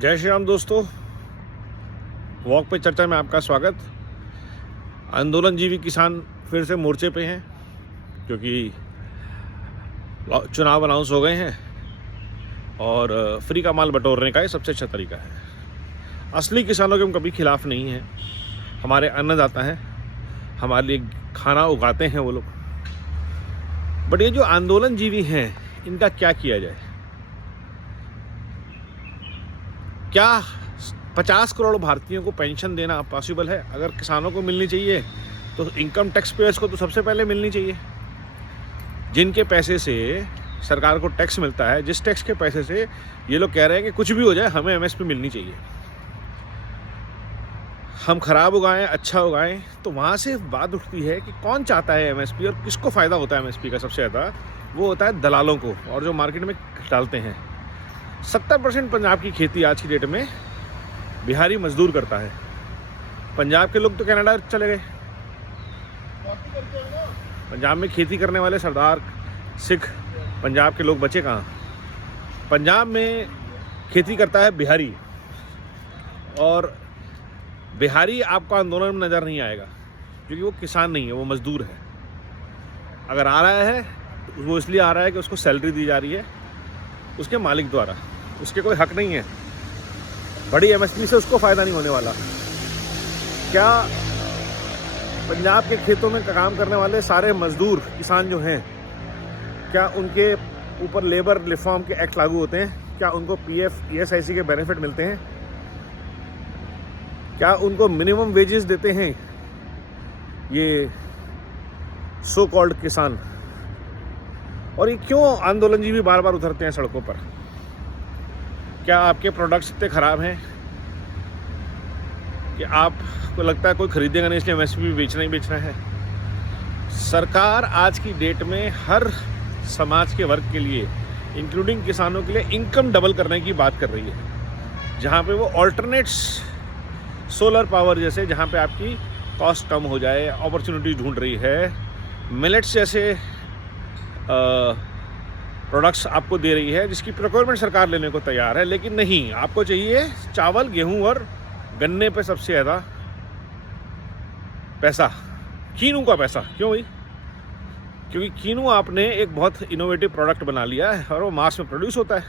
जय श्री राम दोस्तों, वॉक पे चर्चा में आपका स्वागत। आंदोलनजीवी किसान फिर से मोर्चे पे हैं क्योंकि चुनाव अनाउंस हो गए हैं और फ्री का माल बटोरने का ये सबसे अच्छा तरीका है। असली किसानों के हम कभी खिलाफ नहीं हैं, हमारे अन्नदाता हैं, हमारे लिए खाना उगाते हैं वो लोग। बट ये जो आंदोलनजीवी हैं इनका क्या किया जाए? क्या 50 करोड़ भारतीयों को पेंशन देना पॉसिबल है? अगर किसानों को मिलनी चाहिए तो इनकम टैक्स पेयर्स को तो सबसे पहले मिलनी चाहिए, जिनके पैसे से सरकार को टैक्स मिलता है। जिस टैक्स के पैसे से ये लोग कह रहे हैं कि कुछ भी हो जाए हमें एमएसपी मिलनी चाहिए, हम खराब उगाएं अच्छा उगाएं, तो वहाँ से बात उठती है कि कौन चाहता है एमएसपी और किसको फ़ायदा होता है एमएसपी का? सबसे ज़्यादा वो होता है दलालों को और जो मार्केट में डालते हैं। 70% पंजाब की खेती आज की डेट में बिहारी मजदूर करता है। पंजाब के लोग तो कनाडा चले गए। पंजाब में खेती करने वाले सरदार सिख पंजाब के लोग बचे कहाँ? पंजाब में खेती करता है बिहारी, और बिहारी आपको आंदोलन में नज़र नहीं आएगा क्योंकि वो किसान नहीं है, वो मजदूर है। अगर आ रहा है तो वो इसलिए आ रहा है कि उसको सैलरी दी जा रही है उसके मालिक द्वारा, उसके कोई हक नहीं है। बड़ी एमएसपी से उसको फ़ायदा नहीं होने वाला। क्या पंजाब के खेतों में काम करने वाले सारे मजदूर किसान जो हैं, क्या उनके ऊपर लेबर रिफॉर्म के एक्ट लागू होते हैं? क्या उनको पीएफ ईएसआईसी के बेनिफिट मिलते हैं? क्या उनको मिनिमम वेजेस देते हैं ये सो कॉल्ड किसान? और ये क्यों आंदोलनजीवी बार बार उतरते हैं सड़कों पर? क्या आपके प्रोडक्ट्स इतने ख़राब हैं कि आपको लगता है कोई खरीदेगा नहीं इसलिए एमएसपी बेचना ही बेचना है? सरकार आज की डेट में हर समाज के वर्ग के लिए इंक्लूडिंग किसानों के लिए इनकम डबल करने की बात कर रही है, जहाँ पे वो ऑल्टरनेट्स सोलर पावर जैसे, जहाँ पे आपकी कॉस्ट कम हो जाए, अपॉर्चुनिटी ढूंढ रही है। मिलेट्स जैसे प्रोडक्ट्स आपको दे रही है जिसकी प्रोक्योरमेंट सरकार लेने को तैयार है, लेकिन नहीं, आपको चाहिए चावल, गेहूं और गन्ने पे सबसे ज़्यादा पैसा, कीनू का पैसा। क्यों भाई? क्योंकि कीनू आपने एक बहुत इनोवेटिव प्रोडक्ट बना लिया है और वो मास में प्रोड्यूस होता है।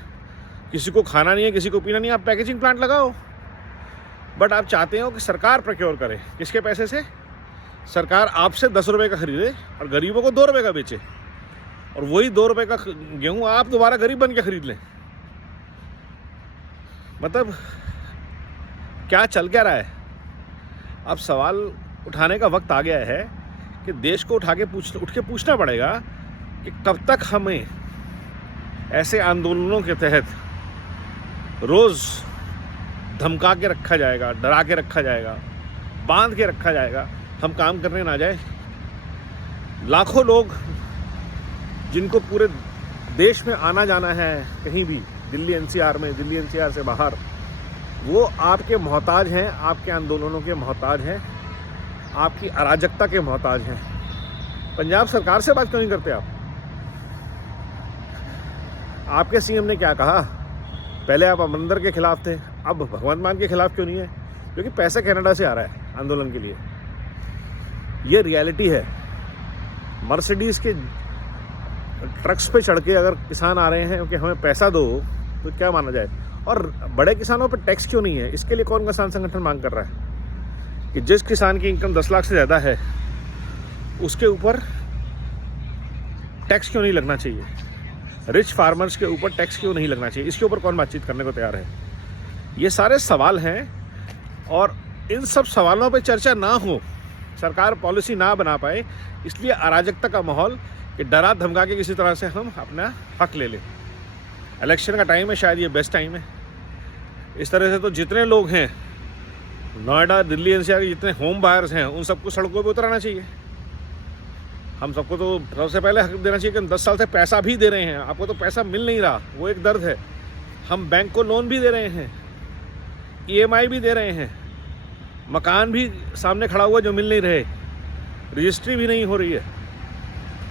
किसी को खाना नहीं है, किसी को पीना नहीं है, आप पैकेजिंग प्लांट लगाओ। बट आप चाहते हो कि सरकार प्रोक्योर करे। किसके पैसे से? सरकार आपसे 10 रुपये का खरीदे और गरीबों को 2 रुपये का बेचे, और वही 2 रुपये का गेहूँ आप दोबारा गरीब बन के खरीद लें। मतलब क्या चल क्या रहा है? अब सवाल उठाने का वक्त आ गया है कि देश को उठ के पूछना पड़ेगा कि कब तक हमें ऐसे आंदोलनों के तहत रोज़ धमका के रखा जाएगा, डरा के रखा जाएगा, बांध के रखा जाएगा, हम काम करने ना जाए। लाखों लोग जिनको पूरे देश में आना जाना है कहीं भी, दिल्ली एनसीआर में, दिल्ली एनसीआर से बाहर, वो आपके मोहताज हैं, आपके आंदोलनों के मोहताज हैं, आपकी अराजकता के मोहताज हैं। पंजाब सरकार से बात क्यों नहीं करते आप? आपके सीएम ने क्या कहा? पहले आप अमरिंदर के खिलाफ थे, अब भगवंत मान के खिलाफ क्यों नहीं है? क्योंकि पैसा कनाडा से आ रहा है आंदोलन के लिए। ये रियलिटी है। मर्सिडीज़ के ट्रक्स पे चढ़ के अगर किसान आ रहे हैं कि हमें पैसा दो, तो क्या माना जाए? और बड़े किसानों पे टैक्स क्यों नहीं है? इसके लिए कौन किसान संगठन मांग कर रहा है कि जिस किसान की इनकम 10 लाख से ज़्यादा है उसके ऊपर टैक्स क्यों नहीं लगना चाहिए? रिच फार्मर्स के ऊपर टैक्स क्यों नहीं लगना चाहिए? इसके ऊपर कौन बातचीत करने को तैयार है? ये सारे सवाल हैं, और इन सब सवालों पे चर्चा ना हो, सरकार पॉलिसी ना बना पाए, इसलिए अराजकता का माहौल कि डरा धमका के किसी तरह से हम अपना हक ले लें। इलेक्शन का टाइम है, शायद ये बेस्ट टाइम है। इस तरह से तो जितने लोग हैं नोएडा, दिल्ली एनसीआर के जितने होम बायर्स हैं, उन सबको सड़कों पे उतराना चाहिए। हम सबको तो सबसे पहले हक देना चाहिए कि हम 10 साल से पैसा भी दे रहे हैं, आपको तो पैसा मिल नहीं रहा, वो एक दर्द है। हम बैंक को लोन भी दे रहे हैं, ईएमआई भी दे रहे हैं, मकान भी सामने खड़ा हुआ जो मिल नहीं रहे, रजिस्ट्री भी नहीं हो रही है,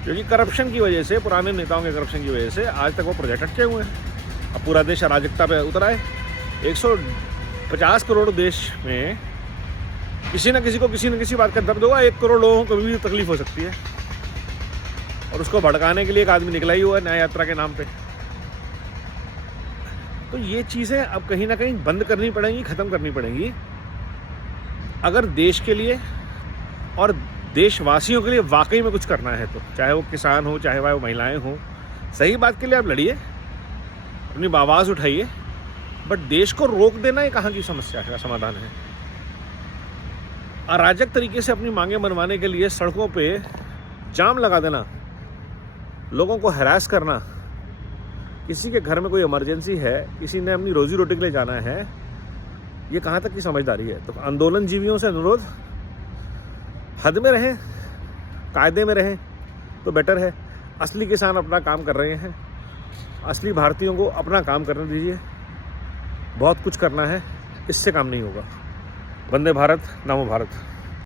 क्योंकि करप्शन की वजह से, पुराने नेताओं के करप्शन की वजह से आज तक वो प्रोजेक्ट अटके हुए हैं। अब पूरा देश अराजकता पे उतर आए। 150 करोड़ देश में किसी न किसी को किसी न किसी बात का दर्द होगा। 1 करोड़ लोगों को भी तकलीफ हो सकती है और उसको भड़काने के लिए एक आदमी निकला ही हुआ है न्याय यात्रा के नाम पे। तो ये चीज़ें अब कहीं ना कहीं बंद करनी पड़ेंगी, ख़त्म करनी पड़ेंगी अगर देश के लिए और देशवासियों के लिए वाकई में कुछ करना है तो। चाहे वो किसान हो, चाहे वो महिलाएं हों, सही बात के लिए आप लड़िए, अपनी आवाज़ उठाइए, बट देश को रोक देना ये कहाँ की समस्या का समाधान है। अराजक तरीके से अपनी मांगें मनवाने के लिए सड़कों पे जाम लगा देना, लोगों को हैरास करना, किसी के घर में कोई इमरजेंसी है, किसी ने अपनी रोजी रोटी के लिए जाना है, ये कहाँ तक की समझदारी है। तो आंदोलन जीवियों से अनुरोध, हद में रहें, कायदे में रहें तो बेटर है। असली किसान अपना काम कर रहे हैं, असली भारतीयों को अपना काम करने दीजिए। बहुत कुछ करना है, इससे काम नहीं होगा। वंदे भारत, नमो भारत।